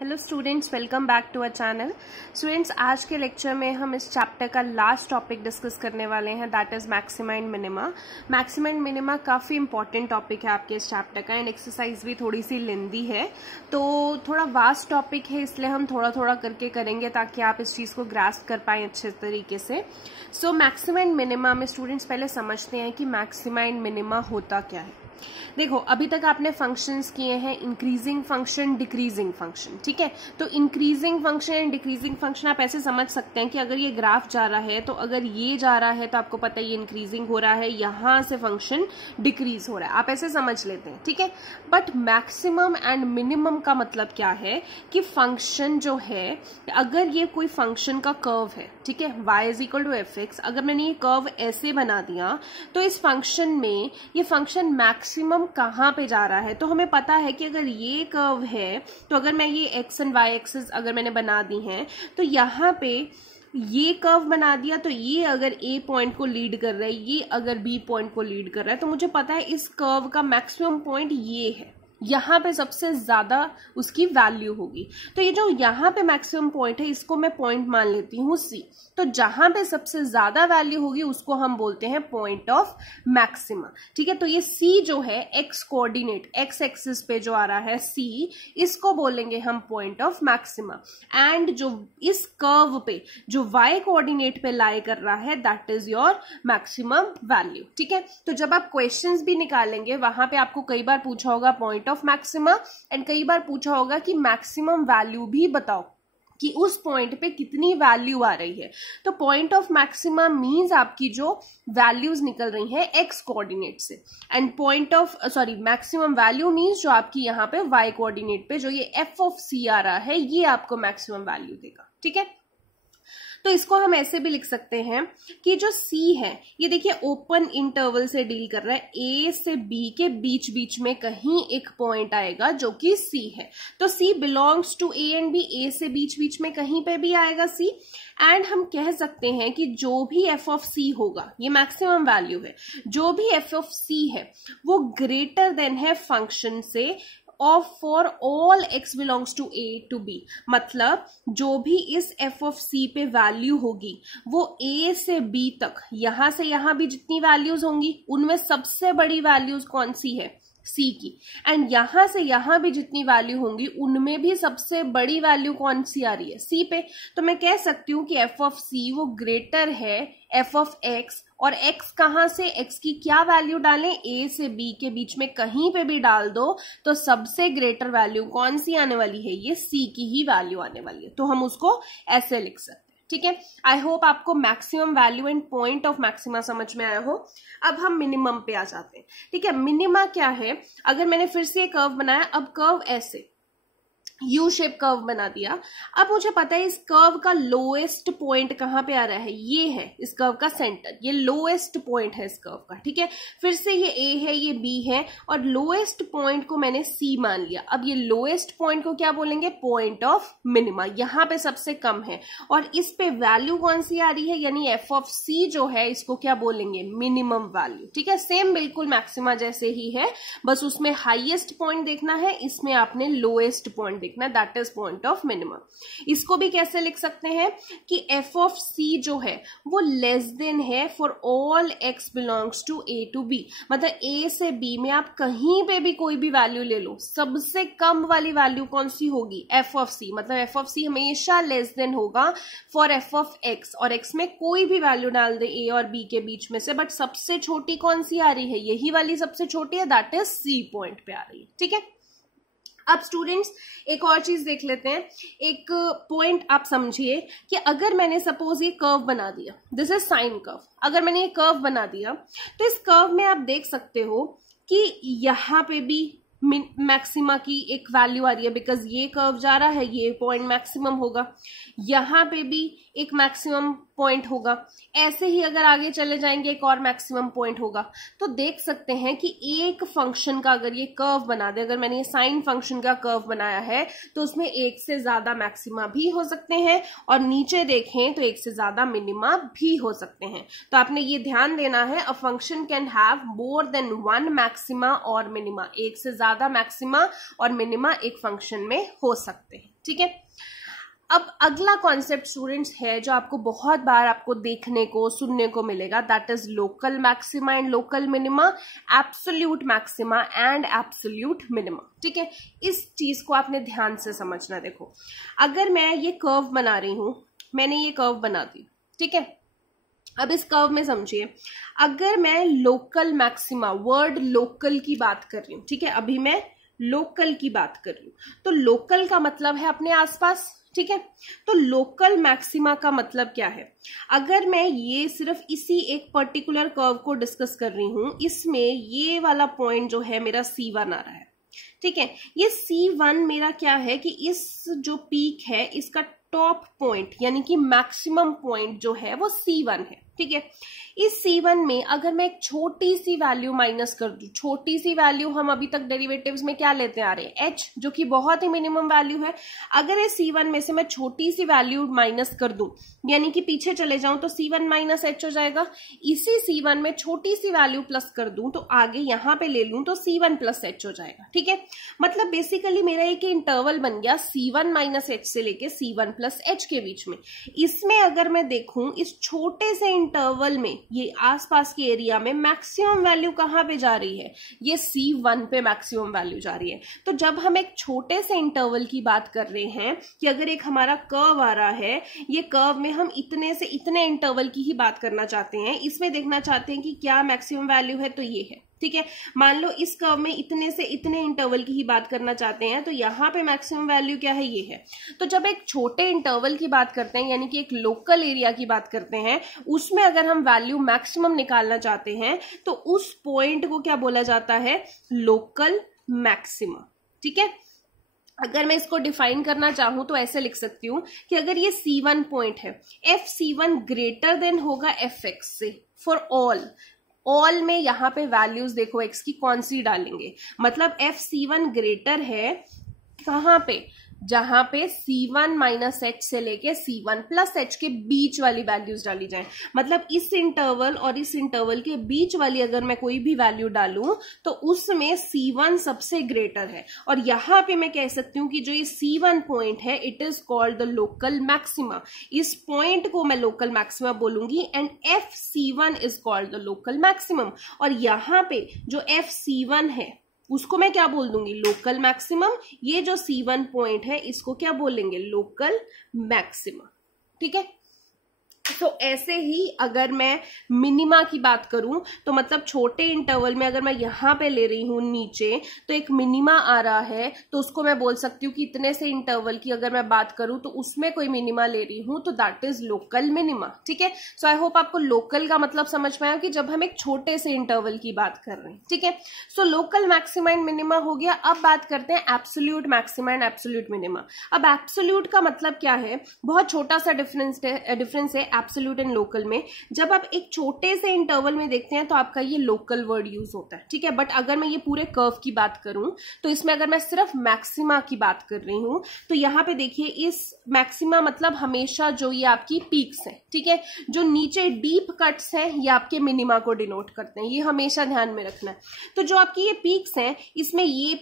Hello students, welcome back to our channel. Students, आज के lecture में हम इस चैप्टर का लास्ट टॉपिक डिस्कस करने वाले हैं, that is maxima and minima. Maxima and minima काफ़ी इंपॉर्टेंट टॉपिक है आपके इस चैप्टर का, एंड एक्सरसाइज भी थोड़ी सी लेंदी है, तो थोड़ा वास्ट टॉपिक है, इसलिए हम थोड़ा थोड़ा करके करेंगे ताकि आप इस चीज़ को ग्रास्प कर पाएँ अच्छे तरीके से। सो मैक्सिमा एंड मिनिमा में स्टूडेंट्स पहले समझते हैं कि मैक्सिमा एंड मिनिमा होता क्या है। देखो, अभी तक आपने फंक्शंस किए हैं इंक्रीजिंग फंक्शन, डिक्रीजिंग फंक्शन, ठीक है। तो increasing function and decreasing function आप ऐसे समझ सकते हैं कि अगर ये ग्राफ जा रहा है तो अगर ये जा रहा है तो आपको पता है ये इंक्रीजिंग हो रहा है, यहां से फंक्शन डिक्रीज हो रहा है, आप ऐसे समझ लेते हैं, ठीक है। बट मैक्सिमम एंड मिनिमम का मतलब क्या है कि फंक्शन जो है, अगर ये कोई फंक्शन का कर्व है, ठीक है, y is equal to f x, अगर मैंने ये कर्व ऐसे बना दिया तो इस फंक्शन में ये फंक्शन मैक्सिमम कहां पे जा रहा है। तो हमें पता है कि अगर ये कर्व है तो अगर मैं ये एक्स एंड वाई एक्सिस अगर मैंने बना दी है तो यहाँ पे ये कर्व बना दिया, तो ये अगर ए पॉइंट को लीड कर रहा है, ये अगर बी पॉइंट को लीड कर रहा है, तो मुझे पता है इस कर्व का मैक्सिमम पॉइंट ये है, यहाँ पे सबसे ज्यादा उसकी वैल्यू होगी। तो ये जो यहाँ पे मैक्सिमम पॉइंट है इसको मैं पॉइंट मान लेती हूँ सी। तो जहां पे सबसे ज्यादा वैल्यू होगी उसको हम बोलते हैं पॉइंट ऑफ मैक्सिमा, ठीक है। तो ये सी जो है एक्स कोऑर्डिनेट, एक्स एक्सिस पे जो आ रहा है सी, इसको बोलेंगे हम पॉइंट ऑफ मैक्सिमा। एंड जो इस कर्व पे जो वाई कोऑर्डिनेट पे लाई कर रहा है that is your maximum value, ठीक है। तो जब आप क्वेश्चंस भी निकालेंगे वहां पे आपको कई बार पूछा होगा पॉइंट ऑफ मैक्सिमा, एंड कई बार पूछा होगा कि मैक्सिमम वैल्यू भी बताओ कि उस पॉइंट पे कितनी वैल्यू आ रही है। तो पॉइंट ऑफ मैक्सिमा मींस आपकी जो वैल्यूज निकल रही हैं एक्स कोऑर्डिनेट से, and point of maximum value means जो आपकी यहाँ पे वाई कोऑर्डिनेट पे जो ये एफ ऑफ सी आ रहा है ये आपको मैक्सिमम वैल्यू देगा, ठीक है। तो इसको हम ऐसे भी लिख सकते हैं कि जो C है ये देखिए ओपन इंटरवल से डील कर रहा है, A से B के बीच बीच में कहीं एक पॉइंट आएगा जो कि C है। तो C belongs to A and B, A से बीच बीच में कहीं पे भी आएगा C। एंड हम कह सकते हैं कि जो भी f ऑफ C होगा, ये मैक्सिमम वैल्यू है, जो भी f ऑफ C है वो ग्रेटर देन है फंक्शन से of for all x belongs to a to b। मतलब जो भी इस f ऑफ c पे वैल्यू होगी वो a से b तक, यहां से यहां भी जितनी वैल्यूज होंगी उनमें सबसे बड़ी वैल्यूज कौन सी है, C की। एंड यहां से यहां भी जितनी वैल्यू होंगी उनमें भी सबसे बड़ी वैल्यू कौन सी आ रही है, C पे। तो मैं कह सकती हूं कि f ऑफ C वो ग्रेटर है f ऑफ x, और x कहां से, x की क्या वैल्यू डालें, a से b के बीच में कहीं पे भी डाल दो तो सबसे ग्रेटर वैल्यू कौन सी आने वाली है, ये C की ही वैल्यू आने वाली है। तो हम उसको ऐसे लिख सकते हैं, ठीक है। आई होप आपको maximum value and point of maxima समझ में आया हो। अब हम मिनिमम पे आ जाते हैं, ठीक है। मिनिमा क्या है, अगर मैंने फिर से कर्व बनाया, अब कर्व ऐसे यू शेप कर्व बना दिया, अब मुझे पता है इस कर्व का लोएस्ट पॉइंट कहां पे आ रहा है, ये है इस कर्व का सेंटर, ये लोएस्ट पॉइंट है इस कर्व का, ठीक है। फिर से ये A है, ये B है, और लोएस्ट पॉइंट को मैंने C मान लिया। अब ये लोएस्ट पॉइंट को क्या बोलेंगे, पॉइंट ऑफ मिनिमा, यहां पे सबसे कम है, और इस पे वैल्यू कौन सी आ रही है, यानी f ऑफ C जो है इसको क्या बोलेंगे, मिनिमम वैल्यू, ठीक है। सेम बिल्कुल मैक्सिमा जैसे ही है, बस उसमें हाईएस्ट पॉइंट देखना है, इसमें आपने lowest point that is point of minimum. इसको भी कैसे लिख सकते हैं कि f ऑफ c जो है वो लेस देन है for all x belongs to a to b। मतलब a से b में आप कहीं पे भी कोई भी वैल्यू ले लो, सबसे कम वाली वैल्यू कौन सी होगी, f ऑफ c। मतलब f ऑफ c हमेशा लेस देन होगा फॉर f ऑफ x, और x में कोई भी वैल्यू डाल दे a और b के बीच में से, बट सबसे छोटी कौन सी आ रही है, यही वाली सबसे छोटी है, दैट इज c पॉइंट पे आ रही है, ठीक है। अब स्टूडेंट्स एक और चीज देख लेते हैं, एक पॉइंट आप समझिए कि अगर मैंने सपोज ये कर्व बना दिया, दिस इज साइन कर्व, अगर मैंने ये कर्व बना दिया तो इस कर्व में आप देख सकते हो कि यहाँ पे भी मैक्सिमा की एक वैल्यू आ रही है, बिकॉज ये कर्व जा रहा है, ये पॉइंट मैक्सिमम होगा, यहाँ पे भी एक मैक्सिमम पॉइंट होगा। ऐसे ही अगर आगे चले जाएंगे एक और मैक्सिमम पॉइंट होगा। तो देख सकते हैं कि एक फंक्शन का अगर ये कर्व बना दे, अगर मैंने ये साइन फंक्शन का कर्व बनाया है तो उसमें एक से ज्यादा मैक्सिमा भी हो सकते हैं और नीचे देखें तो एक से ज्यादा मिनिमा भी हो सकते हैं। तो आपने ये ध्यान देना है, a function can have more than one maxima और मिनिमा, एक से ज्यादा मैक्सिमा और मिनिमा एक फंक्शन में हो सकते हैं। ठीक है, अब अगला कॉन्सेप्ट स्टूडेंट्स है जो आपको बहुत बार आपको देखने को सुनने को मिलेगा, that is local maxima and local minima, absolute maxima and absolute minima. ठीक है, इस चीज को आपने ध्यान से समझना। देखो, अगर मैं ये कर्व बना रही हूं, मैंने ये कर्व बना दी, ठीक है, अब इस कर्व में समझिए, अगर मैं लोकल मैक्सिमा, वर्ड लोकल की बात कर रही हूं, ठीक है, अभी मैं लोकल की बात कर रही हूं, तो लोकल का मतलब है अपने आसपास। ठीक है, तो लोकल मैक्सिमा का मतलब क्या है? अगर मैं ये सिर्फ इसी एक पर्टिकुलर कर्व को डिस्कस कर रही हूं, इसमें ये वाला पॉइंट जो है मेरा C1 आ रहा है। ठीक है, ये C1 मेरा क्या है कि इस जो पीक है इसका टॉप पॉइंट यानी कि मैक्सिमम पॉइंट जो है वो C1 है। ठीक है, इस C1 में अगर मैं एक छोटी सी वैल्यू माइनस कर दूं, छोटी सी वैल्यू हम अभी तक डेरिवेटिव्स में क्या लेते आ रहे हैं, h, जो कि बहुत ही मिनिमम वैल्यू है। अगर इस C1 में से मैं छोटी सी वैल्यू माइनस कर दूं, यानी कि पीछे चले जाऊं, तो C1 माइनस h हो जाएगा। इसी C1 में छोटी सी वैल्यू प्लस कर दूं तो आगे यहां पे ले लूं तो C1 प्लस h हो जाएगा। ठीक है, मतलब बेसिकली मेरा एक इंटरवल बन गया C1 माइनस h से लेके C1 प्लस h के बीच में। इसमें अगर मैं देखूं, इस छोटे से इंटरवल में ये आसपास के एरिया में मैक्सिमम वैल्यू कहां पे जा रही है, ये C1 पे मैक्सिमम वैल्यू जा रही है। तो जब हम एक छोटे से इंटरवल की बात कर रहे हैं कि अगर एक हमारा कर्व आ रहा है, ये कर्व में हम इतने से इतने इंटरवल की ही बात करना चाहते हैं, इसमें देखना चाहते हैं कि क्या मैक्सिमम वैल्यू है, तो ये है। ठीक है, मान लो इस कर्व में इतने से इतने इंटरवल की ही बात करना चाहते हैं, तो यहाँ पे मैक्सिमम वैल्यू क्या है, ये है। तो जब एक छोटे इंटरवल की बात करते हैं, यानी कि एक लोकल एरिया की बात करते हैं, उसमें अगर हम वैल्यू मैक्सिमम निकालना चाहते हैं तो उस पॉइंट को क्या बोला जाता है, लोकल मैक्सिमा। ठीक है, अगर मैं इसको डिफाइन करना चाहूं तो ऐसे लिख सकती हूं कि अगर ये C1 पॉइंट है, FC1 ग्रेटर देन होगा FX से फॉर ऑल में यहाँ पे वैल्यूज देखो x की कौन सी डालेंगे, मतलब FC1 ग्रेटर है कहां पे, जहां पे C1 माइनस h से लेके C1 प्लस h के बीच वाली वैल्यूज डाली जाए। मतलब इस इंटरवल और इस इंटरवल के बीच वाली अगर मैं कोई भी वैल्यू डालूं तो उसमें C1 सबसे ग्रेटर है, और यहां पे मैं कह सकती हूं कि जो ये C1 पॉइंट है, it is called the local maxima. इस पॉइंट को मैं लोकल मैक्सिमा बोलूंगी and FC1 is called the local maximum. और यहां पे जो FC1 है उसको मैं क्या बोल दूंगी, लोकल मैक्सिमम। ये जो C1 पॉइंट है इसको क्या बोलेंगे, लोकल मैक्सिमा। ठीक है, तो ऐसे ही अगर मैं मिनिमा की बात करूं तो मतलब छोटे इंटरवल में अगर मैं यहां पे ले रही हूं नीचे, तो एक मिनिमा आ रहा है, तो उसको मैं बोल सकती हूँ कि इतने से इंटरवल की अगर मैं बात करूं तो उसमें कोई मिनिमा ले रही हूं, तो दैट इज लोकल मिनिमा। ठीक है, सो आई होप आपको लोकल का मतलब समझ में आया कि जब हम एक छोटे से इंटरवल की बात कर रहे हैं। ठीक है, so local maxima and minima हो गया। अब बात करते हैं absolute maxima and absolute minima. अब एब्सोल्यूट का मतलब क्या है, बहुत छोटा सा डिफरेंस है एब्सोल्यूट एंड लोकल में। जब आप एक छोटे से इंटरवल में देखते हैं तो आपका ये लोकल वर्ड यूज होता है। ठीक है, बट अगर मैं ये पूरे कर्व की बात करूं तो इसमें अगर मैं सिर्फ मैक्सिमा की बात कर रही हूं तो यहां पे देखिए, इस मैक्सिमा मतलब हमेशा जो ये आपकी पीक्स है, ठीक है, जो नीचे डीप कट्स हैं ये आपके मिनिमा को डिनोट करते हैं, ये हमेशा ध्यान में रखना है। तो जो आपकी ये पीक्स हैं, इसमें ये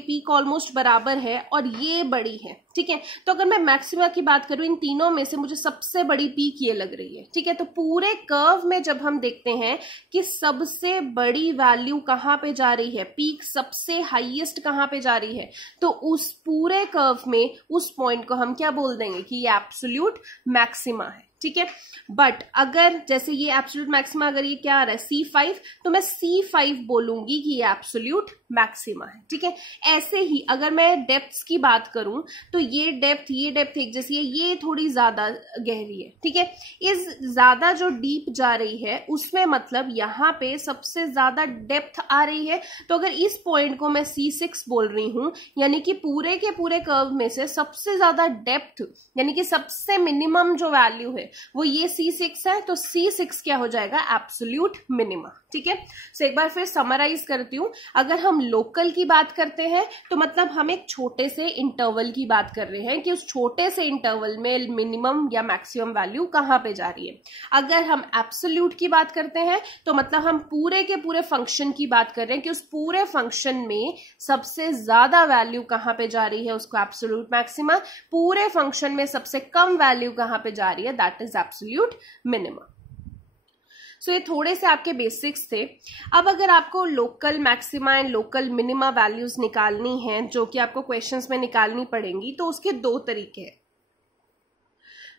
पीक ऑलमोस्ट बराबर है और ये बड़ी है। ठीक है, तो अगर मैं मैक्सिमा की बात करूं, इन तीनों में से मुझे सबसे बड़ी पीक ये लग रही है। ठीक है, तो पूरे कर्व में जब हम देखते हैं कि सबसे बड़ी वैल्यू कहां पे जा रही है, पीक सबसे हाईएस्ट कहां पे जा रही है, तो उस पूरे कर्व में उस पॉइंट को हम क्या बोल देंगे कि ये एब्सोल्यूट मैक्सिमा है। ठीक है, बट अगर जैसे ये एब्सोल्यूट मैक्सिमा अगर ये क्या आ रहा है C5, तो मैं C5 बोलूंगी कि ये एब्सोल्यूट मैक्सिमा है। ठीक है, ऐसे ही अगर मैं डेप्थ्स की बात करूं तो ये डेप्थ एक जैसी है, ये थोड़ी ज्यादा गहरी है। ठीक है, इस ज्यादा जो डीप जा रही है उसमें मतलब यहां पे सबसे ज्यादा डेप्थ आ रही है। तो अगर इस पॉइंट को मैं C6 बोल रही हूं, यानी कि पूरे के पूरे कर्व में से सबसे ज्यादा डेप्थ यानी कि सबसे मिनिमम जो वैल्यू है वो ये C6 है, तो C6 क्या हो जाएगा, एब्सोल्यूट मिनिमा। ठीक है, सो एक बार फिर समराइज करती हूँ। अगर हम लोकल की बात करते हैं तो मतलब हम एक छोटे से इंटरवल की बात कर रहे हैं कि उस छोटे से इंटरवल में मिनिमम या मैक्सिमम वैल्यू कहाँ पे जा रही है। अगर हम एब्सोल्यूट की बात करते हैं तो मतलब हम पूरे के पूरे फंक्शन की बात कर रहे हैं कि उस पूरे फंक्शन में सबसे ज्यादा वैल्यू कहाँ पे जा रही है, उसको एब्सोल्यूट मैक्सिमा। पूरे फंक्शन में सबसे कम वैल्यू कहाँ पे जा रही है, दैट इज एब्सोल्यूट मिनिमा। सो ये थोड़े से आपके बेसिक्स थे। अब अगर आपको local maxima and local minima values निकालनी है, जो कि आपको क्वेश्चंस में निकालनी पड़ेंगी, तो उसके दो तरीके हैं,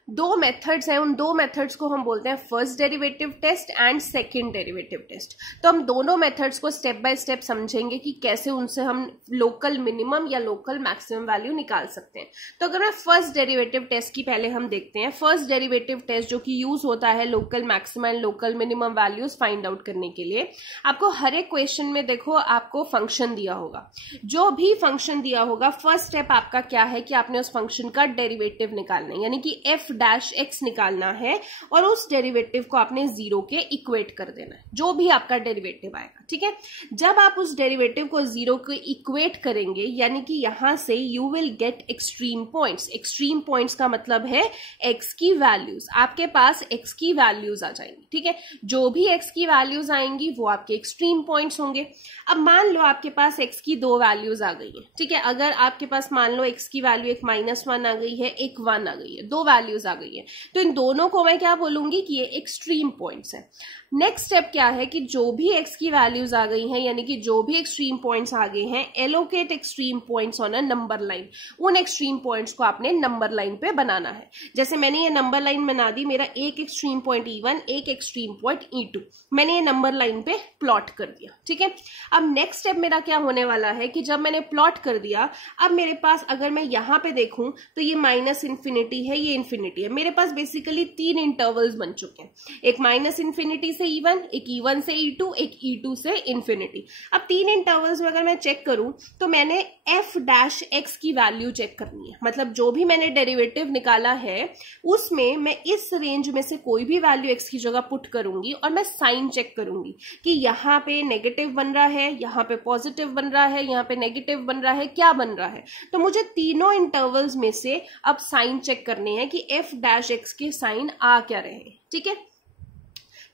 दो मेथड्स हैं। उन दो मेथड्स को हम बोलते हैं first derivative test and second derivative test. तो हम दोनों मेथड्स को स्टेप बाय स्टेप समझेंगे कि कैसे उनसे हम लोकल मिनिमम या लोकल मैक्सिमम वैल्यू निकाल सकते हैं। तो अगर मैं फर्स्ट डेरिवेटिव टेस्ट की पहले हम देखते हैं। फर्स्ट डेरिवेटिव टेस्ट जो कि यूज होता है local maximum and local minimum values find out करने के लिए। आपको हर एक क्वेश्चन में देखो आपको फंक्शन दिया होगा, जो भी फंक्शन दिया होगा फर्स्ट स्टेप आपका क्या है कि आपने उस फंक्शन का डेरिवेटिव निकालना है, यानी कि f डैश x निकालना है और उस डेरिवेटिव को आपने 0 के इक्वेट कर देना है, जो भी आपका डेरिवेटिव आएगा। ठीक है, जब आप उस डेरिवेटिव को 0 के इक्वेट करेंगे, यानी कि यहां से you will get extreme points. Extreme points का मतलब है x की वैल्यूज, आपके पास x की वैल्यूज आ जाएंगी। ठीक है, जो भी x की वैल्यूज आएंगी वो आपके एक्सट्रीम पॉइंट्स होंगे। अब मान लो आपके पास x की दो वैल्यूज आ गई है। ठीक है, अगर आपके पास मान लो x की वैल्यू एक -1 आ गई है, एक 1 आ गई है, दो वैल्यूज आ गई है, तो इन दोनों को मैं क्या बोलूंगी कि ये एक्सट्रीम पॉइंट्स है। नेक्स्ट स्टेप क्या है कि जो भी x की वैल्यूज आ गई हैं, यानी कि जो भी एक्सट्रीम पॉइंट्स आ गए हैं, allocate extreme points on a number line. उन एक्सट्रीम पॉइंट्स को आपने नंबर लाइन पे बनाना है। जैसे मैंने ये नंबर लाइन बना दी, मेरा एक एक्सट्रीम पॉइंट E1, एक एक्सट्रीम पॉइंट E2, मैंने ये नंबर लाइन पे प्लॉट कर दिया। ठीक है, अब नेक्स्ट स्टेप मेरा क्या होने वाला है कि जब मैंने प्लॉट कर दिया, अब मेरे पास अगर मैं यहां पे देखूं तो ये -इन्फिनिटी है, ये इन्फिनिटी है। मेरे पास बेसिकली 3 इंटरवल्स बन चुके हैं, एक -इन्फिनिटी से E1, एक E1 से E2, एक E2 से इन्फिनिटी। अब 3 इंटरवल्स में अगर मैं चेक करूं तो मैंने f डैश x की वैल्यू चेक करनी है। मतलब जो भी मैंने डेरिवेटिव निकाला है उसमें मैं इस रेंज में से कोई भी वैल्यू x की जगह पुट करूंगी और मैं साइन चेक करूंगी कि यहाँ पे नेगेटिव बन रहा है, यहाँ पे पॉजिटिव बन रहा है, यहाँ पे नेगेटिव बन रहा है, क्या बन रहा है। तो मुझे तीनों इंटरवल्स में से अब साइन चेक करने हैं कि f डैश x के साइन आ क्या रहे हैं। ठीक है,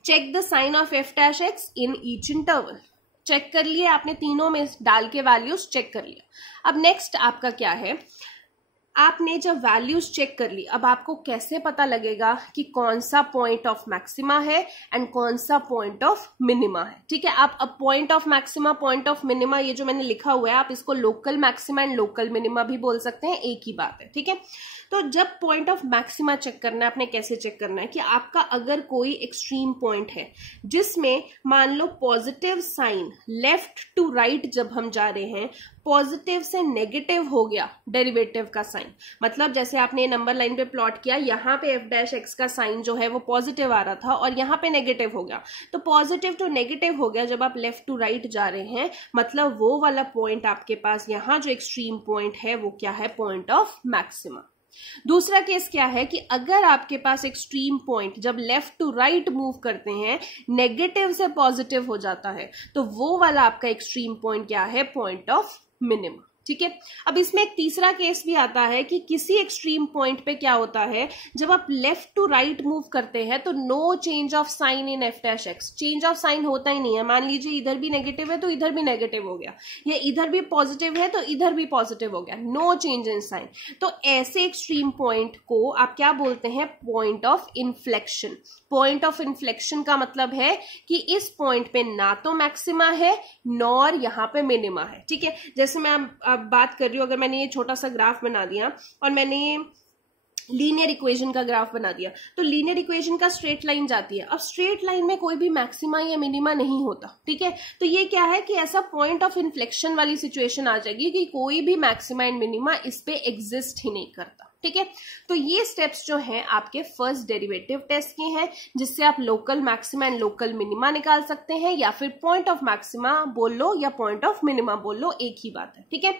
check the sign of f dash x in each interval. Check कर लिए आपने, तीनों में डाल के वैल्यूज चेक कर लिया। अब नेक्स्ट आपका क्या है, आपने जब वैल्यूज चेक कर ली, अब आपको कैसे पता लगेगा कि कौन सा पॉइंट ऑफ मैक्सिमा है एंड कौन सा पॉइंट ऑफ मिनिमा है। ठीक है, आप अब point of maxima, point of minima, ये जो मैंने लिखा हुआ है, आप इसको local maxima and local minima भी बोल सकते हैं, एक ही बात है। ठीक है, तो जब पॉइंट ऑफ मैक्सिमा चेक करना है, आपने कैसे चेक करना है कि आपका अगर कोई एक्सट्रीम पॉइंट है जिसमें मान लो positive sign left to right जब हम जा रहे हैं, पॉजिटिव से नेगेटिव हो गया डेरिवेटिव का साइन, मतलब जैसे आपने नंबर लाइन पे प्लॉट किया, यहाँ पे f डैश x का साइन जो है वो पॉजिटिव आ रहा था और यहाँ पे नेगेटिव हो गया, तो पॉजिटिव टू नेगेटिव हो गया जब आप लेफ्ट टू राइट जा रहे हैं, मतलब वो वाला पॉइंट आपके पास यहाँ जो एक्सट्रीम पॉइंट है वो क्या है, पॉइंट ऑफ मैक्सिमा। दूसरा केस क्या है कि अगर आपके पास एक्सट्रीम पॉइंट जब लेफ्ट टू राइट मूव करते हैं नेगेटिव से पॉजिटिव हो जाता है, तो वो वाला आपका एक्सट्रीम पॉइंट क्या है, पॉइंट ऑफ मिनिमा। ठीक है, अब इसमें एक तीसरा केस भी आता है कि किसी एक्सट्रीम पॉइंट पे क्या होता है, जब आप लेफ्ट टू राइट मूव करते हैं तो no change of sign in f dash x, change of sign होता ही नहीं है। मान लीजिए इधर भी नेगेटिव है तो इधर भी नेगेटिव हो गया, या इधर भी पॉजिटिव है तो इधर भी पॉजिटिव हो गया, नो चेंज इन साइन। तो ऐसे एक्सट्रीम पॉइंट को आप क्या बोलते हैं, point of inflection. Point of inflection का मतलब है कि इस पॉइंट पे ना तो मैक्सिमा है नॉर यहाँ पे मिनिमा है। ठीक है, जैसे मैं अब बात कर रही हूं, अगर मैंने ये छोटा सा ग्राफ बना दिया और मैंने ये लीनियर इक्वेशन का ग्राफ बना दिया, तो लीनियर इक्वेशन का स्ट्रेट लाइन जाती है। अब स्ट्रेट लाइन में कोई भी मैक्सिमा या मिनिमा नहीं होता। ठीक है, तो ये क्या है कि ऐसा पॉइंट ऑफ इन्फ्लेक्शन वाली सिचुएशन आ जाएगी कि कोई भी मैक्सिमा एंड मिनिमा इस पे एग्जिस्ट ही नहीं करता। ठीक है। तो ये स्टेप्स जो हैं आपके फर्स्ट डेरिवेटिव टेस्ट के हैं, जिससे आप local maxima and local minima निकाल सकते हैं, या फिर पॉइंट ऑफ मैक्सिमा बोल लो या पॉइंट ऑफ मिनिमा बोल लो, एक ही बात है। ठीक है।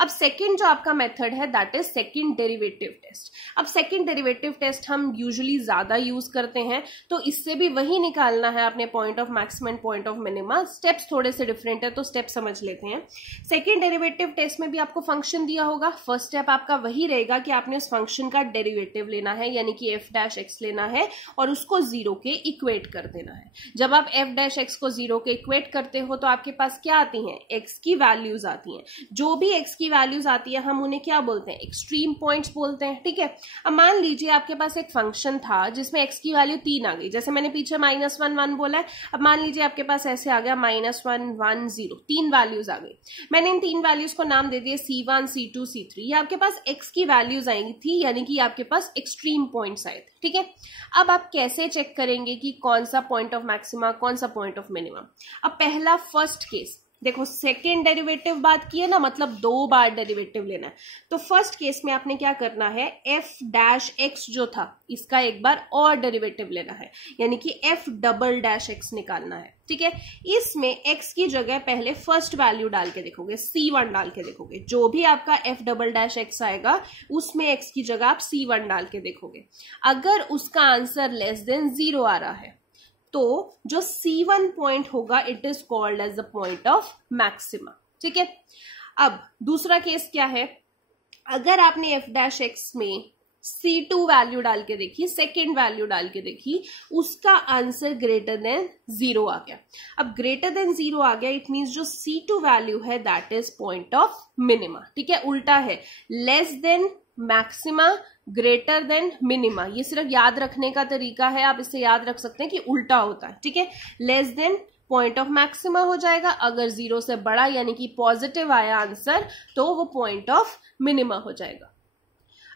अब सेकंड जो आपका मेथड है that is second derivative test. अब सेकंड डेरिवेटिव टेस्ट हम यूजुअली ज्यादा यूज करते हैं, तो इससे भी वही निकालना है अपने point of maxima and point of minima. Steps थोड़े से डिफरेंट है, तो स्टेप समझ लेते हैं। सेकंड डेरिवेटिव टेस्ट में भी आपको फंक्शन दिया होगा। फर्स्ट स्टेप आपका वही रहेगा कि आपने उस फंक्शन का डेरिवेटिव लेना है, यानी कि एफ डैश एक्स लेना है और उसको जीरो के इक्वेट कर देना है। जब आप एफ डैश एक्स को जीरो के इक्वेट करते हो तो आपके पास क्या आती हैं, एक्स की वैल्यूज आती हैं। जो भी एक्स की वैल्यूज आती है हम उन्हें क्या बोलते हैं, एक्सट्रीम पॉइंट्स बोलते हैं। ठीक है। अब मान लीजिए आपके पास एक फंक्शन था जिसमें एक्स की वैल्यू 3 आ गई, जैसे मैंने पीछे -1 1 बोला है। अब मान लीजिए आपके पास ऐसे आ गया -1 1 0, 3 वैल्यूज आ गई। मैंने इन 3 वैल्यूज को नाम दे दिए C1 C2 C3। ये आपके पास एक्स की वैल्यूज आएंगी थी, यानी कि आपके पास एक्सट्रीम पॉइंट्स आए थे। ठीक है। अब आप कैसे चेक करेंगे कि कौन सा पॉइंट ऑफ मैक्सिमा कौन सा पॉइंट ऑफ मिनिमम। अब पहला फर्स्ट केस देखो, सेकेंड डेरिवेटिव बात की है ना, मतलब 2 बार डेरिवेटिव लेना है। तो फर्स्ट केस में आपने क्या करना है, एफ डैश एक्स जो था इसका एक बार और डेरिवेटिव लेना है, यानी कि एफ डबल डैश एक्स निकालना है। ठीक है। इसमें एक्स की जगह पहले फर्स्ट वैल्यू डाल के देखोगे, C1 डाल के देखोगे। जो भी आपका एफ डबल डैश एक्स आएगा उसमें एक्स की जगह आप C1 डाल के देखोगे। अगर उसका आंसर लेस देन 0 आ रहा है तो जो C1 पॉइंट होगा it is called as the point of maxima. ठीक है। अब दूसरा केस क्या है, अगर आपने एफ डैश एक्स में C2 वैल्यू डाल के देखी, सेकेंड वैल्यू डाल के देखी, उसका आंसर ग्रेटर देन 0 आ गया। अब ग्रेटर देन 0 आ गया, इट मीन्स जो C2 वैल्यू है that is point of minima. ठीक है। उल्टा है, less than maxima greater than minima. ये सिर्फ याद रखने का तरीका है, आप इसे याद रख सकते हैं कि उल्टा होता है। ठीक है। Less than point of maxima हो जाएगा, अगर 0 से बड़ा यानी कि पॉजिटिव आया आंसर तो वो पॉइंट ऑफ मिनिमा हो जाएगा।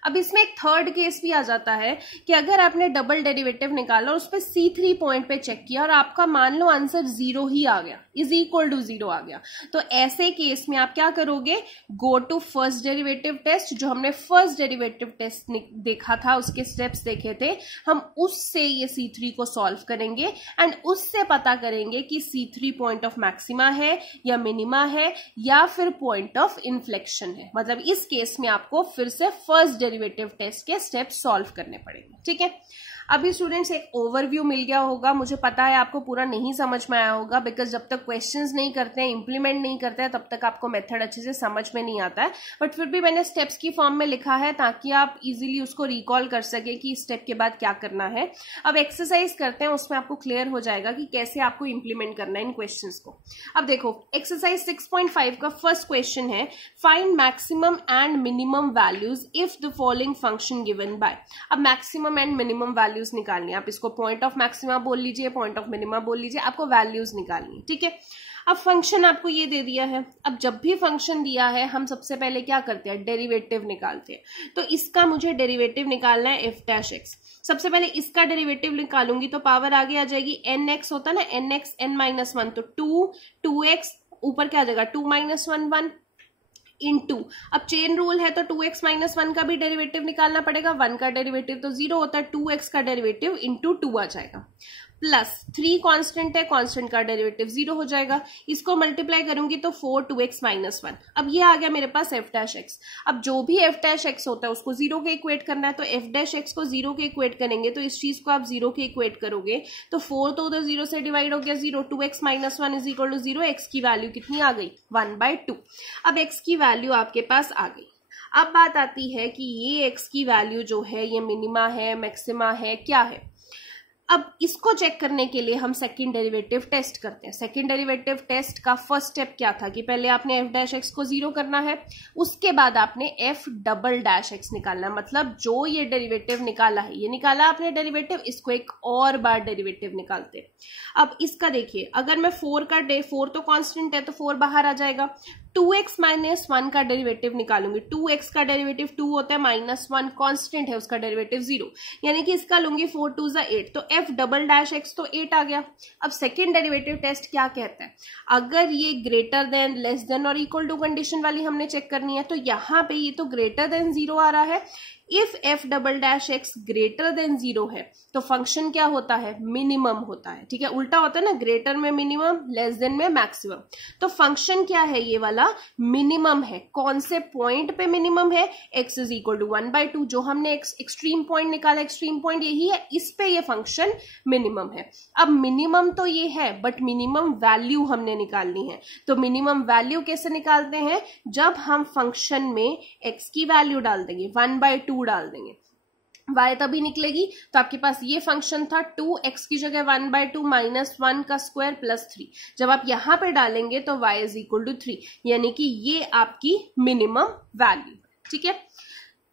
अब इसमें एक थर्ड केस भी आ जाता है कि अगर आपने डबल डेरिवेटिव निकाला और उस पर C3 पॉइंट पे चेक किया और आपका मान लो आंसर 0 ही आ गया, इज इक्वल टू 0 आ गया, तो ऐसे केस में आप क्या करोगे, go to first derivative test. जो हमने फर्स्ट डेरिवेटिव टेस्ट देखा था, उसके स्टेप्स देखे थे, हम उससे ये C3 को सॉल्व करेंगे एंड उससे पता करेंगे कि C3 पॉइंट ऑफ मैक्सिमा है या मिनिमा है या फिर पॉइंट ऑफ इन्फ्लेक्शन है। मतलब इस केस में आपको फिर से फर्स्ट डेरिवेटिव टेस्ट के स्टेप्स सॉल्व करने पड़ेंगे। ठीक है। अभी स्टूडेंट्स एक ओवरव्यू मिल गया होगा, मुझे पता है आपको पूरा नहीं समझ में आया होगा, बिकॉज जब तक क्वेश्चंस नहीं करते हैं, इंप्लीमेंट नहीं करते हैं, तब तक आपको मेथड अच्छे से समझ में नहीं आता है। बट फिर भी मैंने स्टेप्स की फॉर्म में लिखा है ताकि आप इजीली उसको रिकॉल कर सके कि स्टेप के बाद क्या करना है। अब एक्सरसाइज करते हैं, उसमें आपको क्लियर हो जाएगा कि कैसे आपको इंप्लीमेंट करना है इन क्वेश्चंस को। अब देखो एक्सरसाइज 6.5 का फर्स्ट क्वेश्चन है, find maximum and minimum values if the following function given by. अब मैक्सिमम एंड मिनिमम वैल्यूज निकालनी है, आप इसको पॉइंट ऑफ मैक्सिमा बोल लीजिए, पॉइंट ऑफ मिनिमा बोल लीजिए, आपको वैल्यूज निकालनी है। ठीक है। अब फंक्शन आपको ये दे दिया है। अब जब भी फंक्शन दिया है हम सबसे पहले क्या करते हैं, डेरिवेटिव निकालते हैं। तो इसका मुझे डेरिवेटिव निकालना है एफ डैश एक्स। सबसे पहले इसका डेरिवेटिव निकालूंगी तो पावर आगे आ जाएगी, एन एक्स होता है ना, एन एक्स एन माइनस 1, तो 2x ऊपर क्या आ जाएगा, 2 - 1 1 इंटू, अब चेन रूल है तो 2x - 1 का भी डेरिवेटिव निकालना पड़ेगा। 1 का डेरिवेटिव तो 0 होता है, 2x का डेरिवेटिव इंटू 2 आ जाएगा, प्लस 3 कांस्टेंट है, कांस्टेंट का डेरिवेटिव 0 हो जाएगा। इसको मल्टीप्लाई करूंगी तो 4 2x - 1। अब ये आ गया मेरे पास एफ डैश एक्स। अब जो भी एफ डैश एक्स होता है उसको 0 के इक्वेट करना है, तो एफ डैश एक्स को 0 के इक्वेट करेंगे तो इस चीज को आप 0 के इक्वेट करोगे तो 4 तो उधर 0 से डिवाइड हो गया 0, 2x - 1 is equal to 0। X की वैल्यू कितनी आ गई, 1/2। अब एक्स की वैल्यू आपके पास आ गई। अब बात आती है कि ये एक्स की वैल्यू जो है ये मिनिमा है, मैक्सिमा है, क्या है। अब इसको चेक करने के लिए हम सेकंड डेरिवेटिव टेस्ट करते हैं। सेकंड डेरिवेटिव टेस्ट का फर्स्ट स्टेप क्या था कि पहले आपने एफ डैश एक्स को 0 करना है, उसके बाद आपने एफ डबल डैश एक्स निकालना है। मतलब जो ये डेरिवेटिव निकाला है, ये निकाला आपने डेरिवेटिव, इसको एक और बार डेरिवेटिव निकालते हैं। अब इसका देखिए, अगर मैं 4 तो कांस्टेंट है तो 4 बाहर आ जाएगा। 2x - 1 का डेरिवेटिव निकालूंगी, 2x का डेरिवेटिव 2 होता है, -1 कांस्टेंट है, उसका डेरिवेटिव 0, यानी कि इसका लूंगी 4 2 8, तो f डबल डैश एक्स तो 8 आ गया। अब सेकेंड डेरिवेटिव टेस्ट क्या कहता है, अगर ये ग्रेटर देन, लेस देन और इक्वल टू कंडीशन वाली हमने चेक करनी है, तो यहाँ पे ये तो ग्रेटर देन 0 आ रहा है, if F double dash x greater than 0 है तो फंक्शन क्या होता है, मिनिमम होता है। ठीक है, उल्टा होता है ना, ग्रेटर में मिनिमम, लेस देन में मैक्सिमम। तो फंक्शन क्या है, ये वाला मिनिमम है। कौन से पॉइंट पे मिनिमम है, x इज इक्वल टू 1/2, जो हमने एक्सट्रीम पॉइंट निकाला, एक्सट्रीम पॉइंट यही है, इस पे ये फंक्शन मिनिमम है। अब मिनिमम तो ये है, बट मिनिमम वैल्यू हमने निकालनी है। तो मिनिमम वैल्यू कैसे निकालते हैं, जब हम फंक्शन में x की वैल्यू डाल देंगे, 1/2 डाल देंगे, y तभी निकलेगी। तो आपके पास ये फंक्शन था 2x की जगह 1/2 माइनस 1 का स्क्वायर प्लस 3। जब आप यहां पे डालेंगे तो y इज इक्वल टू 3, यानी कि ये आपकी मिनिमम वैल्यू। ठीक है,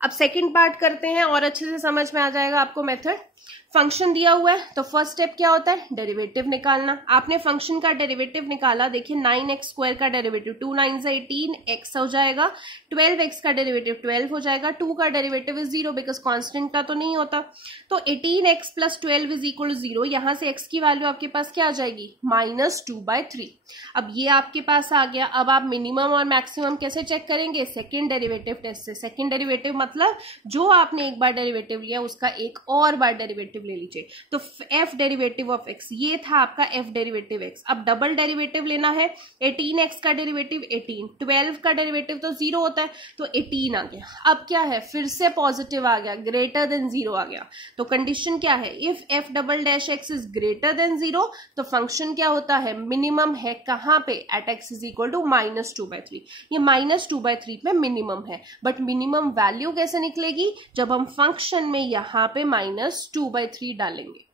अब सेकंड पार्ट करते हैं और अच्छे से समझ में आ जाएगा आपको मेथड। फंक्शन दिया हुआ है तो फर्स्ट स्टेप क्या होता है, डेरिवेटिव निकालना। आपने फंक्शन का डेरिवेटिव निकाला, देखिए 9x स्क्वायर का डेरिवेटिव 2 9 से 18 x हो जाएगा, 12x का डेरिवेटिव 12 हो जाएगा, 2 का डेरिवेटिव इज 0 बिकॉज कांस्टेंट का तो नहीं होता। तो 18x plus 12 is equal to 0, यहां से x की वैल्यू आपके पास क्या आ जाएगी, -2/3। अब ये आपके पास आ गया। अब आप मिनिमम और मैक्सिमम कैसे चेक करेंगे, सेकेंड डेरिवेटिव टेस्ट से। सेकेंड डेरिवेटिव मतलब जो आपने एक बार डेरिवेटिव लिया उसका एक और बार डेरिवेटिव ले लीजिए। तो f डेरिवेटिव ऑफ x, ये था आपका f डेरिवेटिव x। अब डबल डेरिवेटिव लेना है, 18x का डेरिवेटिव 18, 12 का डेरिवेटिव तो 0 होता है, तो 18 आ गया। अब क्या है, फिर से पॉजिटिव आ गया, ग्रेटर देन 0 आ गया। तो कंडीशन क्या है, if f double dash x is greater than 0 तो फंक्शन क्या होता है, मिनिमम है। कहां पे, at x is equal to -2/3। ये -2/3 पे मिनिमम है, बट मिनिमम वैल्यू कैसे निकलेगी, जब हम फंक्शन में यहां पे -2/3 डालेंगे।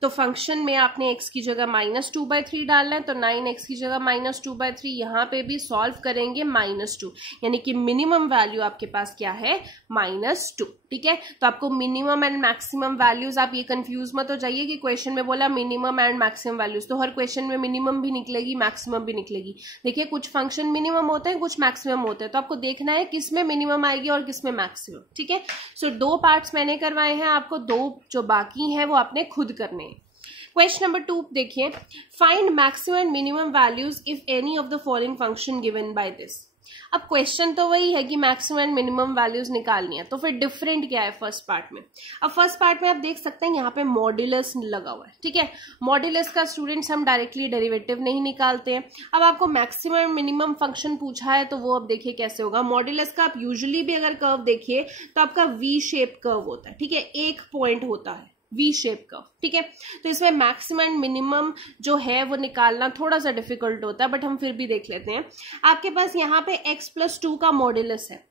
तो फंक्शन में आपने x की जगह -2/3 डालना है, तो 9x की जगह -2/3, यहां पे भी सॉल्व करेंगे -2, यानी कि मिनिमम वैल्यू आपके पास क्या है, -2। ठीक है, तो आपको मिनिमम एंड मैक्सिमम वैल्यूज, आप ये कंफ्यूज मत हो जाइए कि क्वेश्चन में बोला मिनिमम एंड मैक्सिमम वैल्यूज, तो हर क्वेश्चन में मिनिमम भी निकलेगी मैक्सिमम भी निकलेगी। देखिए कुछ फंक्शन मिनिमम होते हैं, कुछ मैक्सिमम होते हैं, तो आपको देखना है किस में मिनिमम आएगी और किस में मैक्सिमम। ठीक है, सो 2 पार्ट्स मैंने करवाए हैं, आपको 2 जो बाकी हैं वो आपने खुद करने हैं। क्वेश्चन नंबर 2 देखिए, find maximum and minimum values if any of the following function given by this. अब क्वेश्चन तो वही है कि मैक्सिमम एंड मिनिमम वैल्यूज निकालनी है, तो फिर डिफरेंट क्या है फर्स्ट पार्ट में। अब फर्स्ट पार्ट में आप देख सकते हैं यहाँ पे मॉड्यूलस लगा हुआ है। ठीक है, मॉड्यूलस का स्टूडेंट्स हम डायरेक्टली डेरिवेटिव नहीं निकालते हैं। अब आपको मैक्सिमम एंड मिनिमम फंक्शन पूछा है, तो वो अब देखिए कैसे होगा। मॉड्यूलस का आप यूजुअली भी अगर कर्व देखिए तो आपका वी शेप कर्व होता है। ठीक है, एक पॉइंट होता है वी शेप कर्व। ठीक है, तो इसमें मैक्सिमम एंड मिनिमम जो है वो निकालना थोड़ा सा डिफिकल्ट होता है, बट हम फिर भी देख लेते हैं। आपके पास यहाँ पे x+2 का मॉड्यूलस है।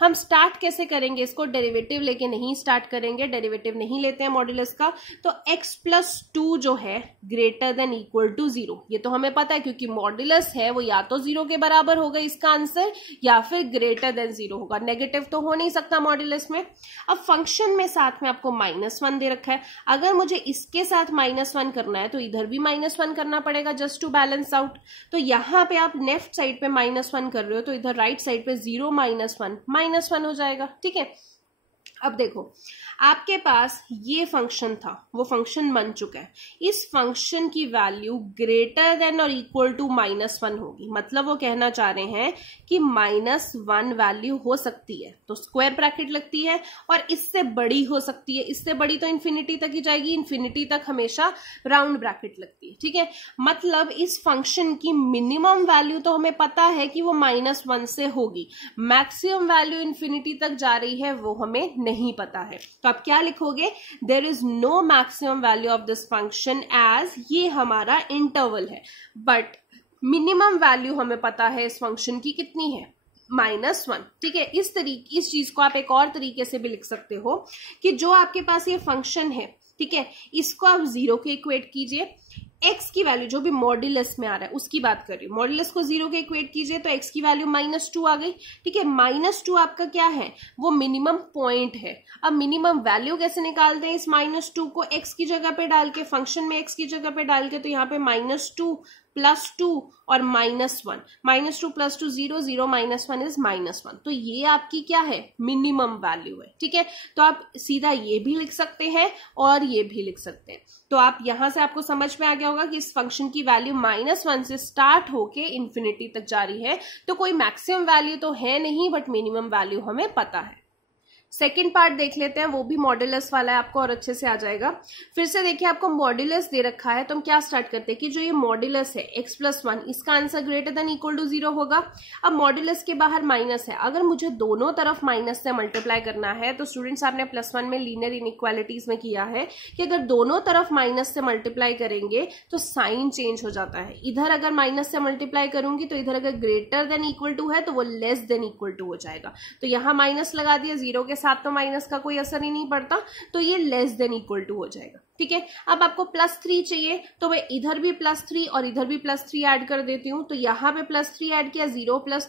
हम स्टार्ट कैसे करेंगे इसको, डेरिवेटिव लेके नहीं स्टार्ट करेंगे, डेरिवेटिव नहीं लेते हैं मॉड्यूलस का। तो x+2 जो है ग्रेटर देन इक्वल टू 0, ये तो हमें पता है क्योंकि मॉड्यूलस है वो या तो 0 के बराबर होगा इसका आंसर, या फिर ग्रेटर देन 0 होगा। नेगेटिव तो हो नहीं सकता मॉड्यूलस में। अब फंक्शन में साथ में आपको -1 दे रखा है, अगर मुझे इसके साथ -1 करना है तो इधर भी -1 करना पड़ेगा जस्ट टू बैलेंस आउट। तो यहाँ पे आप लेफ्ट साइड पे -1 कर रहे हो, तो इधर राइट साइड पे 0 -1 हो जाएगा। ठीक है, अब देखो आपके पास ये फंक्शन था, वो फंक्शन बन चुका है। इस फंक्शन की वैल्यू ग्रेटर देन और इक्वल टू -1 होगी, मतलब वो कहना चाह रहे हैं कि -1 वैल्यू हो सकती है, तो स्क्वायर ब्रैकेट लगती है, और इससे बड़ी हो सकती है। इससे बड़ी तो इन्फिनिटी तक ही जाएगी, इन्फिनिटी तक हमेशा राउंड ब्रैकेट लगती है। ठीक है, मतलब इस फंक्शन की मिनिमम वैल्यू तो हमें पता है कि वो -1 से होगी, मैक्सिमम वैल्यू इन्फिनिटी तक जा रही है वो हमें नहीं पता है। तो आप क्या लिखोगे, there is no maximum value of this function as, ये हमारा इंटरवल है, बट मिनिमम वैल्यू हमें पता है इस फंक्शन की कितनी है, -1। ठीक है, इस चीज को आप एक और तरीके से भी लिख सकते हो कि जो आपके पास ये फंक्शन है, ठीक है, इसको आप 0 के इक्वेट कीजिए। x की वैल्यू जो भी मॉड्यूलस में आ रहा है उसकी बात कर रही हूँ, मॉड्यूलस को 0 के इक्वेट कीजिए तो x की वैल्यू -2 आ गई। ठीक है, -2 आपका क्या है, वो मिनिमम पॉइंट है। अब मिनिमम वैल्यू कैसे निकालते हैं, इस -2 को x की जगह पे डाल के, फंक्शन में x की जगह पे डाल के, तो यहाँ पे -2 + 2 और -1, -2 + 2 0, 0 -1 इज -1। तो ये आपकी क्या है, मिनिमम वैल्यू है। ठीक है, तो आप सीधा ये भी लिख सकते हैं और ये भी लिख सकते हैं। तो आप यहां से आपको समझ में आ गया होगा कि इस फंक्शन की वैल्यू -1 से स्टार्ट होके इन्फिनिटी तक जा रही है, तो कोई मैक्सिमम वैल्यू तो है नहीं, बट मिनिमम वैल्यू हमें पता है। सेकेंड पार्ट देख लेते हैं, वो भी मॉड्यूलस वाला है, आपको और अच्छे से आ जाएगा। फिर से देखिए आपको मॉड्यूलस दे रखा है, तो हम क्या स्टार्ट करते हैं कि जो ये मॉड्यूलस है x+1, इसका answer greater than equal to 0 होगा। अब मॉड्यूलस के बाहर माइनस है, अगर मुझे दोनों तरफ माइनस से मल्टीप्लाई करना है तो स्टूडेंट्स आपने +1 में लीनियर इनइक्वालिटीज में किया है कि अगर दोनों तरफ माइनस से मल्टीप्लाई करेंगे तो साइन चेंज हो जाता है। इधर अगर माइनस से मल्टीप्लाई करूंगी तो इधर अगर ग्रेटर देन इक्वल टू है तो वो लेस देन इक्वल टू हो जाएगा। तो यहां माइनस लगा दिया, 0 के साथ तो माइनस का कोई असर ही नहीं पड़ता, तो ये लेस देन इक्वल टू हो जाएगा। ठीक है, अब आपको +3 चाहिए तो मैं इधर भी +3 और इधर भी +3 ऐड कर देती हूँ। तो यहाँ पे +3 ऐड किया, 0 +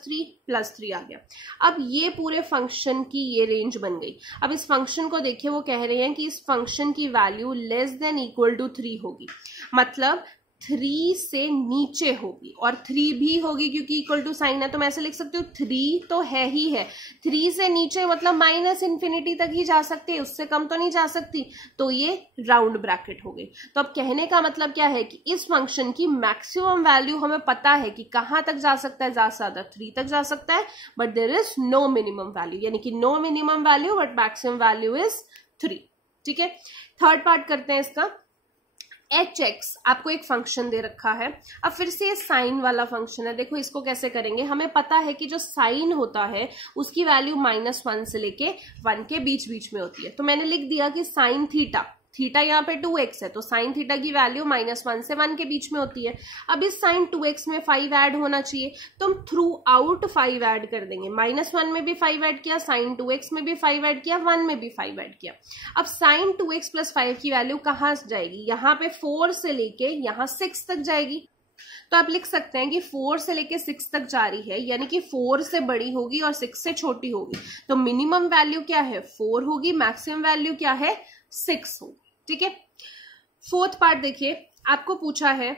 3 आ गया। अब ये पूरे फंक्शन की ये रेंज बन गई। अब इस फंक्शन को देखिए, वो कह रहे हैं कि इस फंक्शन की value less than equal to 3 होगी, मतलब 3 से नीचे होगी, और 3 भी होगी क्योंकि इक्वल टू साइन है, तो मैं ऐसे लिख सकती हूँ 3 तो है ही है, 3 से नीचे मतलब -∞ तक ही जा सकती है, उससे कम तो नहीं जा सकती, तो ये राउंड ब्रैकेट हो गई। तो अब कहने का मतलब क्या है कि इस फंक्शन की मैक्सिमम वैल्यू हमें पता है कि कहां तक जा सकता है, ज्यादा से ज्यादा 3 तक जा सकता है, but there is no minimum value, यानी कि no minimum value but maximum value is 3। ठीक है, थर्ड पार्ट करते हैं इसका। hx आपको एक फंक्शन दे रखा है, अब फिर से ये साइन वाला फंक्शन है। देखो इसको कैसे करेंगे, हमें पता है कि जो साइन होता है उसकी वैल्यू -1 से लेके 1 के बीच बीच में होती है। तो मैंने लिख दिया कि साइन थीटा, थीटा यहाँ पे 2x है, तो साइन थीटा की वैल्यू -1 से 1 के बीच में होती है। अब इस साइन 2x में 5 ऐड होना चाहिए, तो हम थ्रू आउट 5 ऐड कर देंगे। -1 में भी 5 ऐड किया, साइन 2x में भी 5 ऐड किया, 1 में भी 5 ऐड किया। अब साइन 2x + 5 की वैल्यू कहाँ जाएगी, यहाँ पे 4 से लेके यहाँ 6 तक जाएगी। तो आप लिख सकते हैं कि 4 से लेके 6 तक जा रही है, यानी कि 4 से बड़ी होगी और 6 से छोटी होगी। तो मिनिमम वैल्यू क्या है, 4 होगी, मैक्सिमम वैल्यू क्या है, 6 होगी। ठीक है, फोर्थ पार्ट देखिए, आपको पूछा है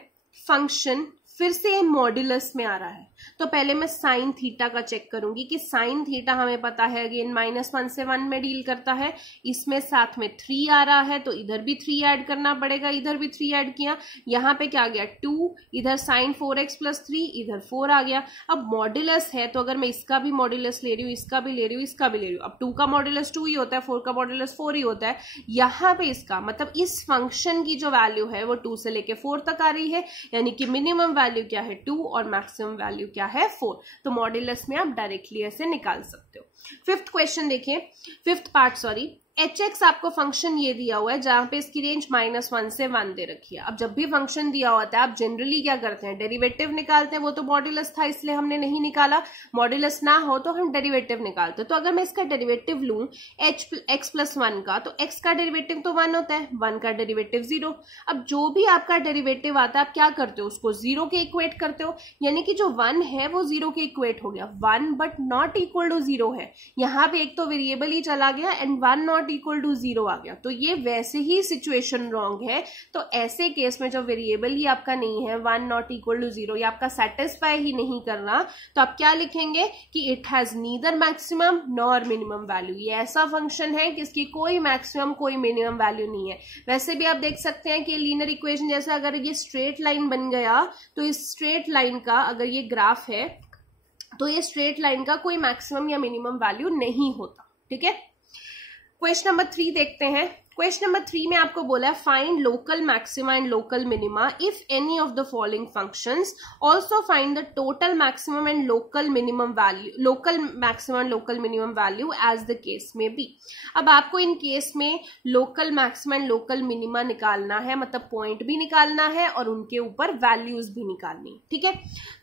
फंक्शन फिर से मॉड्यूलस में आ रहा है, तो पहले मैं साइन थीटा का चेक करूंगी कि साइन थीटा हमें पता है अगेन -1 से 1 में डील करता है, इसमें साथ में 3 आ रहा है, तो इधर भी 3 ऐड करना पड़ेगा, इधर भी 3 ऐड किया, यहाँ पे क्या आ गया 2, इधर साइन 4x + 3, इधर 4 आ गया। अब मॉड्यूलस है तो अगर मैं इसका भी मॉड्यूलस ले रही हूँ, इसका भी ले रही हूँ, इसका भी ले रही हूँ, अब 2 का मॉड्यूलस 2 ही होता है, 4 का मॉड्यूलस 4 ही होता है। यहाँ पे इसका मतलब इस फंक्शन की जो वैल्यू है वो 2 से लेके 4 तक आ रही है, यानी कि मिनिमम वैल्यू क्या है 2 और मैक्सिमम वैल्यू क्या है 4। तो मॉड्यूलस में आप डायरेक्टली ऐसे निकाल सकते हो। फिफ्थ क्वेश्चन देखिए, फिफ्थ पार्ट सॉरी, hx आपको फंक्शन ये दिया हुआ है जहां पे इसकी रेंज -1 से 1 दे रखी है। अब जब भी फंक्शन दिया होता है आप जनरली क्या करते हैं, डेरिवेटिव निकालते हैं। वो तो मॉड्यूलस था इसलिए हमने नहीं निकाला, मॉड्यूलस ना हो तो हम डेरिवेटिव निकालते हैं। तो अगर मैं इसका डेरिवेटिव लूं x+1 का, तो x का डेरिवेटिव तो 1 होता है, 1 का डेरिवेटिव 0। अब जो भी आपका डेरिवेटिव आता है आप क्या करते हो, उसको 0 के इक्वेट करते हो, यानी कि जो 1 है वो 0 के इक्वेट हो गया। 1 बट नॉट इक्वल टू 0 है, यहाँ पे एक तो वेरिएबल ही चला गया एंड 1 नॉट इक्वल टू 0 आ गया, तो ये वैसे ही सिचुएशन रॉन्ग है। तो ऐसे केस में जो वेरिएबल ही आपका नहीं है 1 नॉट इक्वल टू 0, ये आपका सेटिस्फाई ही नहीं कर रहा, तो आप क्या लिखेंगे कि it has neither maximum nor minimum value. ये ऐसा फंक्शन है कि इसकी कोई मैक्सिमम कोई मिनिमम वैल्यू नहीं है। वैसे भी आप देख सकते हैं कि लीनियर इक्वेशन जैसा अगर ये स्ट्रेट लाइन बन गया तो इस स्ट्रेट लाइन का अगर ये ग्राफ है तो ये स्ट्रेट लाइन का कोई मैक्सिमम या मिनिमम वैल्यू नहीं होता। ठीक है, क्वेश्चन नंबर 3 देखते हैं। क्वेश्चन नंबर 3 में आपको बोला है find local maxima and local minima if any of the following functions, also find the total maximum and local minimum value, local maximum and local minimum value as the case may be. अब आपको इन case में local maxima and local minima निकालना है, मतलब point भी निकालना है और उनके ऊपर वैल्यूज भी निकालनी है। ठीक है,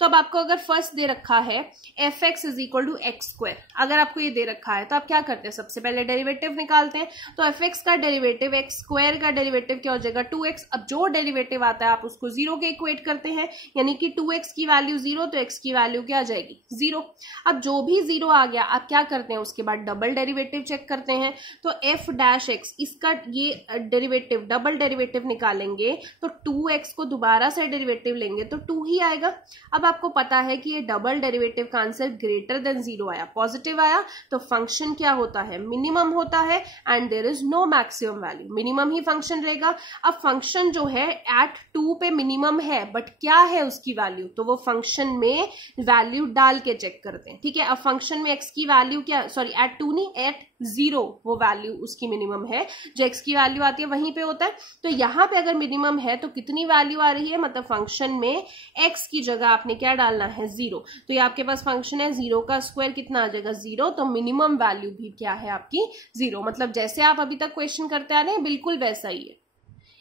तो अब आपको अगर फर्स्ट दे रखा है fx = x², अगर आपको ये दे रखा है तो आप क्या करते हैं, सबसे पहले डेरिवेटिव निकालते हैं। तो fx का डेरिवेटिव x² का डेरिवेटिव क्या हो जाएगा 2x। अब जो डेरिवेटिव आता है आप उसको 0 के इक्वेट करते हैं, यानी कि 2x की वैल्यू 0 तो x की वैल्यू क्या आ जाएगी 0। अब जो भी 0 आ गया आप क्या करते हैं, उसके बाद डबल डेरिवेटिव चेक करते हैं। तो f' इसका ये डेरिवेटिव डबल डेरिवेटिव निकालेंगे तो 2x को दोबारा से डेरिवेटिव लेंगे तो 2 ही आएगा। अब आपको पता है कि ये डबल डेरिवेटिव का आंसर ग्रेटर देन 0 आया, पॉजिटिव आया, तो फंक्शन क्या होता है मिनिमम होता है and there is no maximum maximum value, minimum ही फंक्शन रहेगा। अब फंक्शन जो है एट 2 पे मिनिमम है, बट क्या है उसकी वैल्यू, तो वो फंक्शन में वैल्यू डाल के चेक करते हैं, ठीक है। अब फंक्शन में एक्स की वैल्यू क्या, सॉरी एट 2 नहीं, एट 0 वो वैल्यू उसकी मिनिमम है, जो एक्स की वैल्यू आती है वहीं पे होता है। तो यहाँ पे अगर मिनिमम है तो कितनी वैल्यू आ रही है, मतलब फंक्शन में एक्स की जगह आपने क्या डालना है, 0। तो ये आपके पास फंक्शन है, 0 का स्क्वायर कितना आ जाएगा, 0। तो मिनिमम वैल्यू भी क्या है आपकी, 0। मतलब जैसे आप अभी तक क्वेश्चन करते आ रहे हैं बिल्कुल वैसा ही है।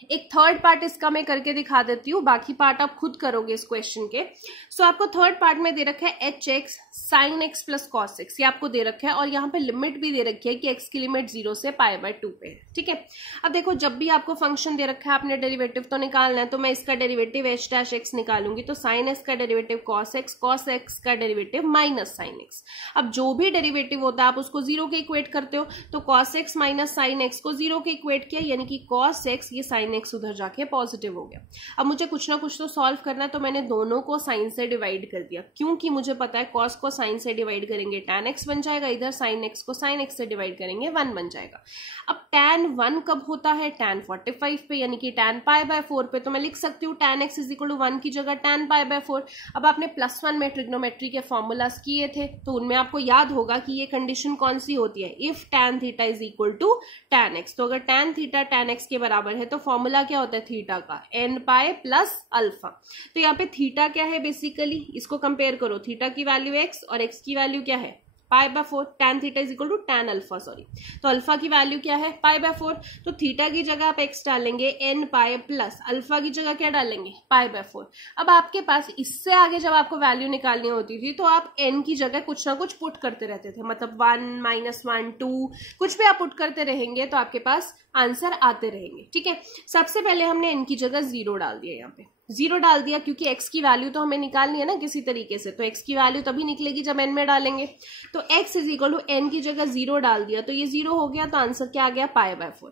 एक थर्ड पार्ट इसका मैं करके दिखा देती हूँ, बाकी पार्ट आप खुद करोगे इस क्वेश्चन के। सो आपको थर्ड पार्ट में दे रखा है H x sine x plus cos x, ये आपको दे रखा है, और यहाँ पे लिमिट भी दे रखी है कि एक्स की लिमिट 0 से π/2 पे है, ठीक है। अब देखो जब भी आपको फंक्शन दे रखा है आपने डेरिवेटिव तो निकालना है, तो मैं इसका डेरिवेटिव एच डैश एक्स निकालूंगी, तो साइन एक्स का डेरिवेटिव कॉस एक्स का डेरिवेटिव माइनस साइन एक्स। अब जो भी डेरिवेटिव होता है आप उसको 0 के इक्वेट करते हो, तो cos x minus sine x को 0 के इक्वेट किया, यानी कि कॉस एक्स ये साइन एक्स उधर जाके पॉजिटिव हो गया। अब मुझे कुछ ना कुछ तो सॉल्व करना है, तो मैंने दोनों को साइन से डिवाइड कर दिया, क्योंकि मुझे पता है कॉस को साइन से डिवाइड करेंगे tan x बन जाएगा, इधर साइन x को साइन x से डिवाइड करेंगे 1 बन जाएगा। अब tan 1 कब होता है, tan 45 पे, यानी कि tan π/4 पे। तो मैं लिख सकती हूँ tan x is equal to 1 की जगह tan π/4। अब आपने +1 में ट्रिग्नोमेट्री के फॉर्मूलाज किए थे, तो उनमें आपको याद होगा कि ये कंडीशन कौन सी होती है, if tan theta is equal to tan x। तो अगर tan थीटा tan x के बराबर है तो फॉर्मूला क्या होता है थीटा का, n पाई प्लस अल्फा। तो यहाँ पे थीटा क्या है, बेसिकली इसको कंपेयर करो, थीटा की वैल्यू x और x की वैल्यू क्या है π/4, tan theta is equal to tan alpha, sorry, तो अल्फा की वैल्यू क्या है π/4। तो थीटा की जगह आप x डालेंगे n पाई प्लस अल्फा की जगह क्या डालेंगे π/4। अब आपके पास इससे आगे जब आपको वैल्यू निकालनी होती थी तो आप n की जगह कुछ ना कुछ पुट करते रहते थे, मतलब 1 -1 2 कुछ भी आप पुट करते रहेंगे तो आपके पास आंसर आते रहेंगे, ठीक है। सबसे पहले हमने n की जगह 0 डाल दिया, यहाँ पे 0 डाल दिया, क्योंकि x की वैल्यू तो हमें निकालनी है ना किसी तरीके से, तो x की वैल्यू तभी निकलेगी जब n में डालेंगे। तो x is equal to n की जगह 0 डाल दिया, तो ये 0 हो गया, तो आंसर क्या आ गया π/4।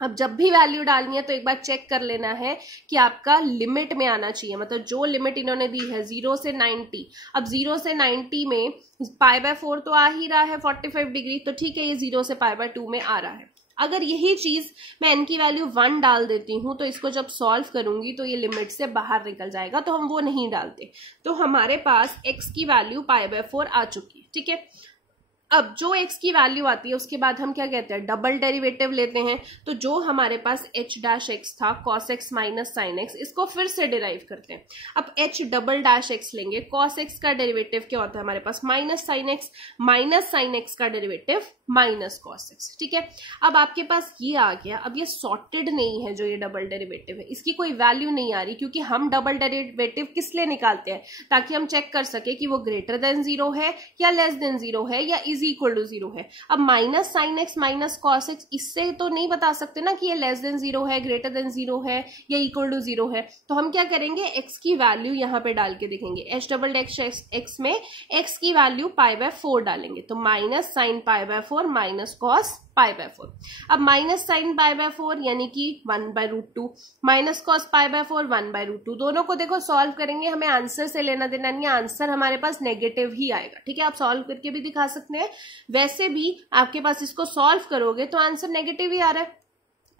अब जब भी वैल्यू डालनी है तो एक बार चेक कर लेना है कि आपका लिमिट में आना चाहिए, मतलब जो लिमिट इन्होंने दी है 0 से 90, अब 0 से 90 में π/4 तो आ ही रहा है 45 डिग्री, तो ठीक है, ये 0 से π/2 में आ रहा है। अगर यही चीज मैं n की वैल्यू 1 डाल देती हूं तो इसको जब सॉल्व करूंगी तो ये लिमिट से बाहर निकल जाएगा, तो हम वो नहीं डालते। तो हमारे पास x की वैल्यू π/4 आ चुकी है, ठीक है। अब जो x की वैल्यू आती है उसके बाद हम क्या कहते हैं, डबल डेरिवेटिव लेते हैं। तो जो हमारे पास h डैश x था cos x minus sine x, इसको फिर से डिराइव करते हैं। अब h डबल डैश x लेंगे, cos x का डेरिवेटिव क्या होता है हमारे पास माइनस साइन x का डेरिवेटिव माइनस cos x, ठीक है। अब आपके पास ये आ गया। अब ये सॉर्टेड नहीं है, जो ये डबल डेरिवेटिव है इसकी कोई वैल्यू नहीं आ रही, क्योंकि हम डबल डेरिवेटिव किस लिए निकालते हैं, ताकि हम चेक कर सके कि वो ग्रेटर देन 0 है या लेस देन 0 है या इज इक्वल टू 0 है। अब minus sine x minus cos x, इससे तो नहीं बता सकते ना कि ये लेस देन 0 है, ग्रेटर देन 0 है या इक्वल टू 0 है। तो हम क्या करेंगे, x की वैल्यू यहाँ पे डाल के देखेंगे, h डबल x में x की वैल्यू π/4 डालेंगे, तो माइनस साइन π/4 माइनस कॉस π/4। अब माइनस साइन π/4 यानी कि 1/√2 माइनस कॉस π/4 1/√2, दोनों को देखो सॉल्व करेंगे, हमें आंसर से लेना देना नहीं है, आंसर हमारे पास नेगेटिव ही आएगा, ठीक है। आप सॉल्व करके भी दिखा सकते हैं, वैसे भी आपके पास इसको सॉल्व करोगे तो आंसर नेगेटिव ही आ रहा है।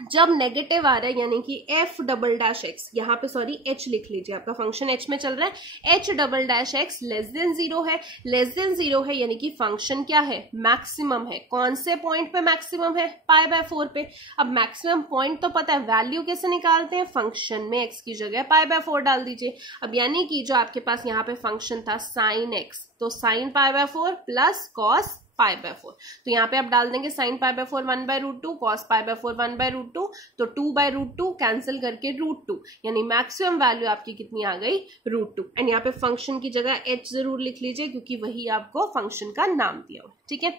जब नेगेटिव आ रहा है यानी कि f डबल डैश एक्स, यहाँ पे सॉरी h लिख लीजिए, आपका फंक्शन h में चल रहा है, h double dash x less than 0 है, लेस देन 0 है यानी कि फंक्शन क्या है, मैक्सिमम है। कौन से पॉइंट पे मैक्सिमम है, π/4 पे। अब मैक्सिमम पॉइंट तो पता है, वैल्यू कैसे निकालते हैं, फंक्शन में x की जगह π/4 डाल दीजिए। अब यानी कि जो आपके पास यहाँ पे फंक्शन था साइन x, तो साइन π/4 प्लस कॉस π/4, तो यहाँ पे आप डाल देंगे साइन π/4 1/√2, कॉस π/4 1/√2, तो 2/√2 कैंसिल करके √2, यानी मैक्सिमम वैल्यू आपकी कितनी आ गई, √2। एंड यहाँ पे फंक्शन की जगह h जरूर लिख लीजिए, क्योंकि वही आपको फंक्शन का नाम दिया हुआ, ठीक है।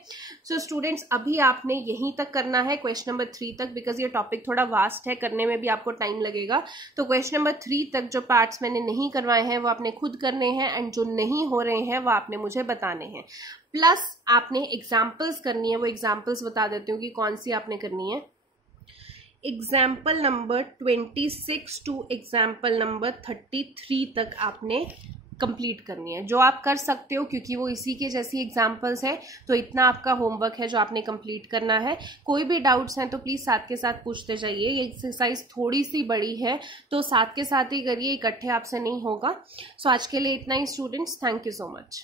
सो स्टूडेंट्स, अभी आपने यहीं तक करना है, क्वेश्चन नंबर 3 तक, बिकॉज ये टॉपिक थोड़ा वास्ट है, करने में भी आपको टाइम लगेगा। तो क्वेश्चन नंबर 3 तक जो पार्ट्स मैंने नहीं करवाए हैं वो आपने खुद करने हैं, एंड जो नहीं हो रहे हैं वो आपने मुझे बताने हैं। प्लस आपने एग्जाम्पल्स करनी है, वो एग्जाम्पल्स बता देती हूँ कि कौन सी आपने करनी है। Example number 26 to example number 33 तक आपने कंप्लीट करनी है, जो आप कर सकते हो क्योंकि वो इसी के जैसी एग्जांपल्स हैं। तो इतना आपका होमवर्क है जो आपने कंप्लीट करना है। कोई भी डाउट्स हैं तो प्लीज साथ के साथ पूछते जाइए। ये एक्सरसाइज थोड़ी सी बड़ी है तो साथ के साथ ही करिए, इकट्ठे आपसे नहीं होगा। सो आज के लिए इतना ही students, thank you so much.